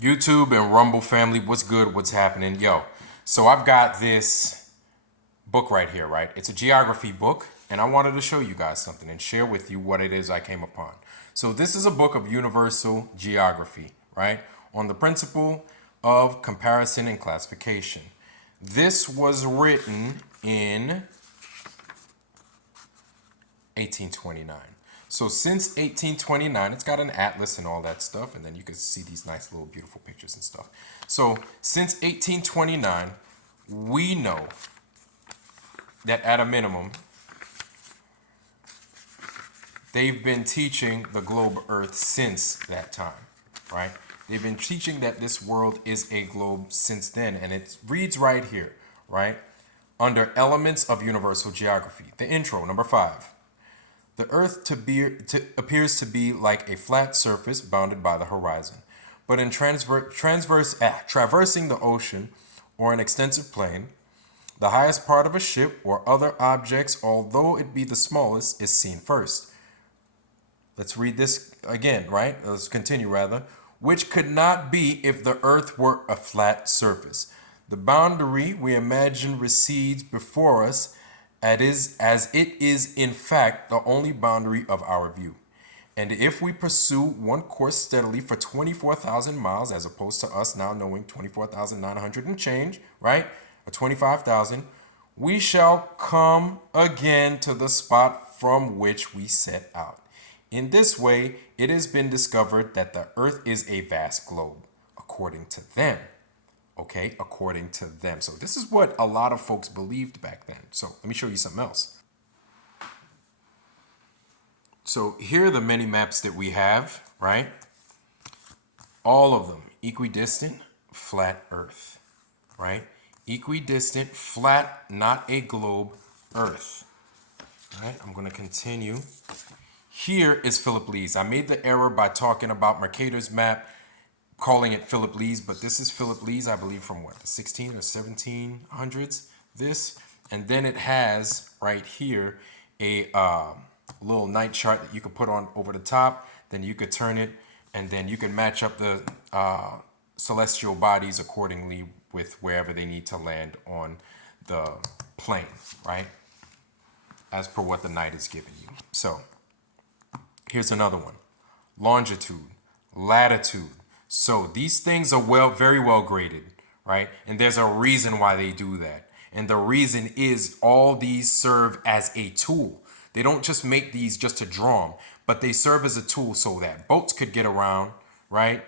YouTube and Rumble family, what's good? What's happening? Yo, so I've got this book right here, right? It's a geography book, and I wanted to show you guys something and share with you what it is I came upon. So, this is a book of universal geography, right? On the principle of comparison and classification. This was written in 1829. So since 1829, it's got an atlas and all that stuff, and then you can see these nice little beautiful pictures and stuff. So since 1829, we know that at a minimum, they've been teaching the globe Earth since that time, right? They've been teaching that this world is a globe since then, and it reads right here, right? Under Elements of Universal Geography, the intro, number 5. The Earth appears to be like a flat surface bounded by the horizon. But in traversing the ocean or an extensive plain, the highest part of a ship or other objects, although it be the smallest, is seen first. Let's read this again, right? Let's continue rather. Which could not be if the earth were a flat surface. The boundary we imagine recedes before us as it is in fact the only boundary of our view. And if we pursue one course steadily for 24,000 miles, as opposed to us now knowing 24,900 and change, right? Or 25,000, we shall come again to the spot from which we set out. In this way, it has been discovered that the earth is a vast globe, according to them. Okay, according to them. So this is what a lot of folks believed back then. So let me show you something else. So here are the many maps that we have, right? All of them equidistant, flat earth, right? Equidistant, flat, not a globe, earth. All right, I'm going to continue. Here is Philip Lee's. I made the error by talking about Mercator's map, calling it Philip Lee's, but this is Philip Lee's, I believe, from what, the 16 or 1700s, this. And then it has right here a little night chart that you could put on over the top. Then you could turn it, and then you can match up the celestial bodies accordingly with wherever they need to land on the plane, right? As per what the night is giving you. So here's another one. Longitude, latitude. So these things are very well graded, right? And there's a reason why they do that. And the reason is all these serve as a tool. They don't just make these just to draw them, but they serve as a tool so that boats could get around, right?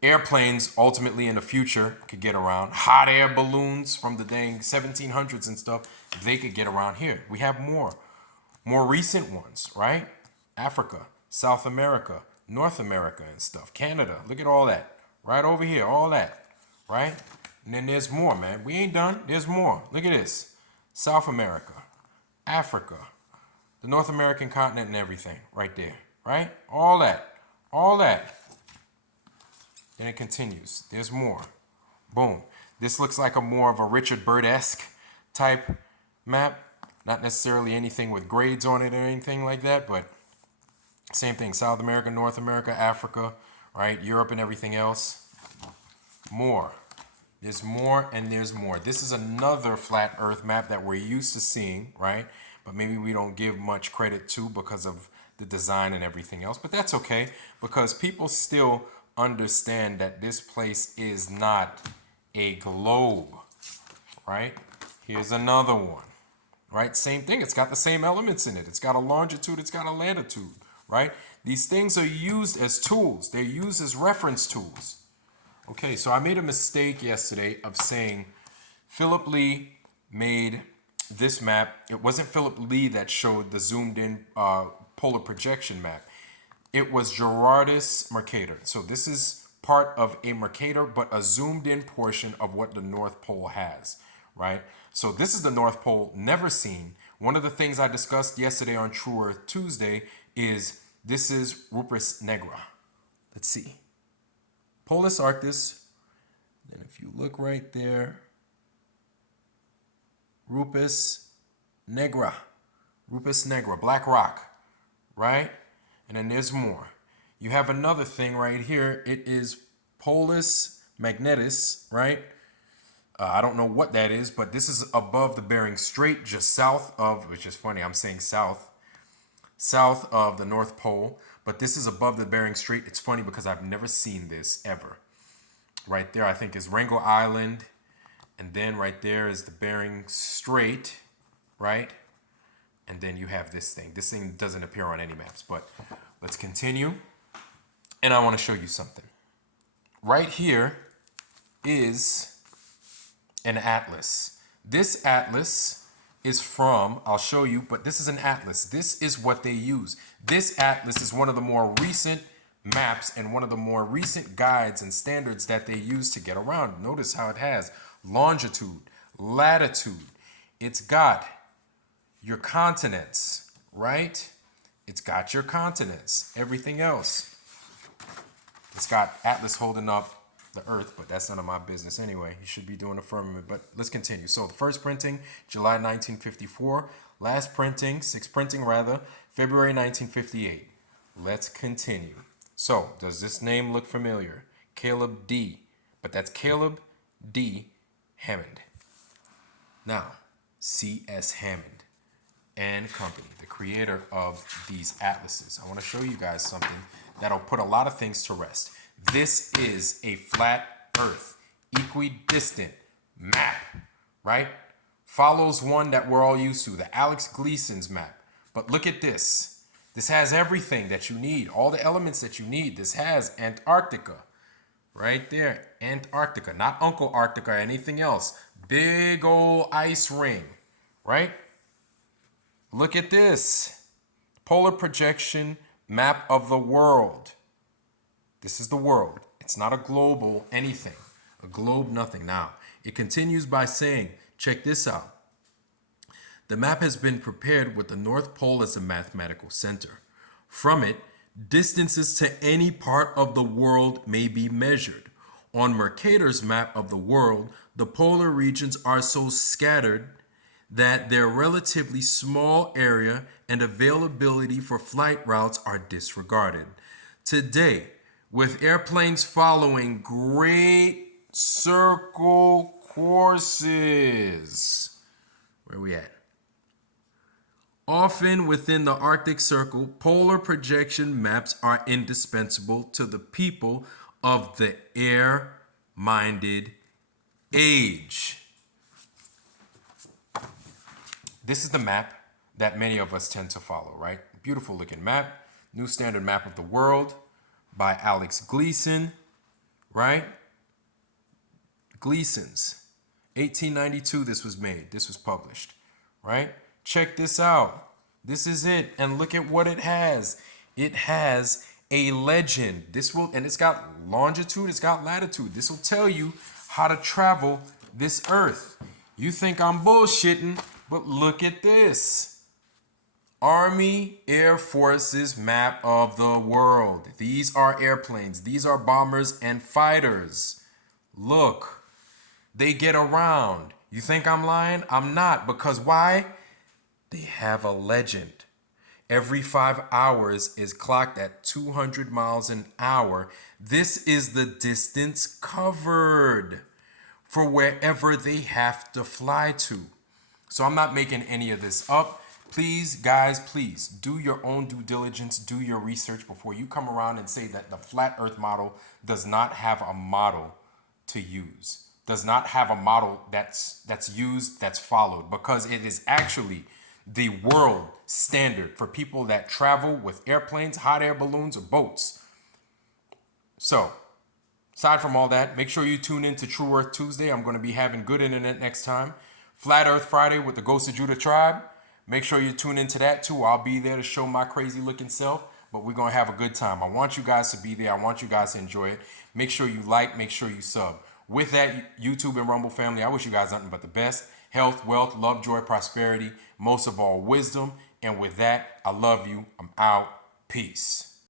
Airplanes ultimately in the future could get around. Hot air balloons from the dang 1700s and stuff, they could get around here. We have more recent ones, right? Africa, South America, North America and stuff. Canada, look at all that. Right over here, all that, right? And then there's more, man. We ain't done. There's more. Look at this. South America, Africa, the North American continent and everything right there, right? All that. All that. Then it continues. There's more. Boom. This looks like a more of a Richard Byrd-esque type map. Not necessarily anything with grades on it or anything like that, but same thing. South America, North America, Africa, right? Europe and everything else. More. There's more and there's more. This is another flat earth map that we're used to seeing, right? But maybe we don't give much credit to because of the design and everything else. But that's okay because people still understand that this place is not a globe, right? Here's another one, right? Same thing. It's got the same elements in it. It's got a longitude. It's got a latitude, right? These things are used as tools. They're used as reference tools. Okay, so I made a mistake yesterday of saying Philip Lee made this map. It wasn't Philip Lee that showed the zoomed in polar projection map. It was Gerardus Mercator. So this is part of a Mercator, but a zoomed in portion of what the North Pole has, right? So this is the North Pole never seen. One of the things I discussed yesterday on True Earth Tuesday is this is Rupes Negra. Let's see. Polis Arctis. And if you look right there, Rupes Negra. Rupes Negra, Black Rock, right? And then there's more. You have another thing right here. It is Polus Magnetis, right? I don't know what that is, but this is above the Bering Strait, just south of, which is funny, I'm saying south of the North Pole, but this is above the Bering Strait. It's funny because I've never seen this ever. Right there, I think, is Wrangel Island, and then right there is the Bering Strait, right? And then you have this thing. This thing doesn't appear on any maps, but let's continue. And I want to show you something. Right here is an atlas. This atlas is from, I'll show you, but this is an atlas. This is what they use. This atlas is one of the more recent maps and one of the more recent guides and standards that they use to get around. Notice how it has longitude, latitude. It's got your continents, right? It's got your continents, everything else. It's got Atlas holding up the earth, but that's none of my business anyway. You should be doing a firmament, but let's continue. So the first printing, July 1954. Last printing, sixth printing rather, February 1958. Let's continue. So does this name look familiar? Caleb D. But that's Caleb D. Hammond. Now, C.S. Hammond and company, the creator of these atlases. I want to show you guys something that'll put a lot of things to rest. This is a flat earth, equidistant map, right? Follows one that we're all used to, the Alex Gleason's map. But look at this. This has everything that you need, all the elements that you need. This has Antarctica, right there. Antarctica, not Uncle Arctica or anything else. Big old ice ring, right? Look at this. Polar projection map of the world. This is the world. It's not a global anything. A globe nothing. Now, it continues by saying, check this out. The map has been prepared with the North Pole as a mathematical center. From it, distances to any part of the world may be measured. On Mercator's map of the world, the polar regions are so scattered that their relatively small area and availability for flight routes are disregarded. Today, with airplanes following great circle courses, where are we at? Often within the Arctic Circle, polar projection maps are indispensable to the people of the air-minded age. This is the map that many of us tend to follow, right? Beautiful looking map. New Standard Map of the World by Alex Gleason, right? Gleason's. 1892 this was made. This was published, right? Check this out. This is it. And look at what it has. It has a legend. This will, and it's got longitude, it's got latitude. This will tell you how to travel this earth. You think I'm bullshitting, but look at this. Army Air Force's map of the world. These are airplanes. These are bombers and fighters. Look, they get around. You think I'm lying? I'm not. Because why? They have a legend. Every 5 hours is clocked at 200 miles an hour. This is the distance covered for wherever they have to fly to. So I'm not making any of this up. Please, guys, please do your own due diligence, do your research before you come around and say that the flat earth model does not have a model to use, does not have a model that's used, that's followed, because it is actually the world standard for people that travel with airplanes, hot air balloons, or boats. So, aside from all that, make sure you tune in to True Earth Tuesday. I'm going to be having good internet next time. Flat Earth Friday with the Ghost of Judah Tribe. Make sure you tune into that too. I'll be there to show my crazy looking self, but we're going to have a good time. I want you guys to be there. I want you guys to enjoy it. Make sure you like, make sure you sub. With that, YouTube and Rumble family, I wish you guys nothing but the best. Health, wealth, love, joy, prosperity, most of all, wisdom. And with that, I love you. I'm out. Peace.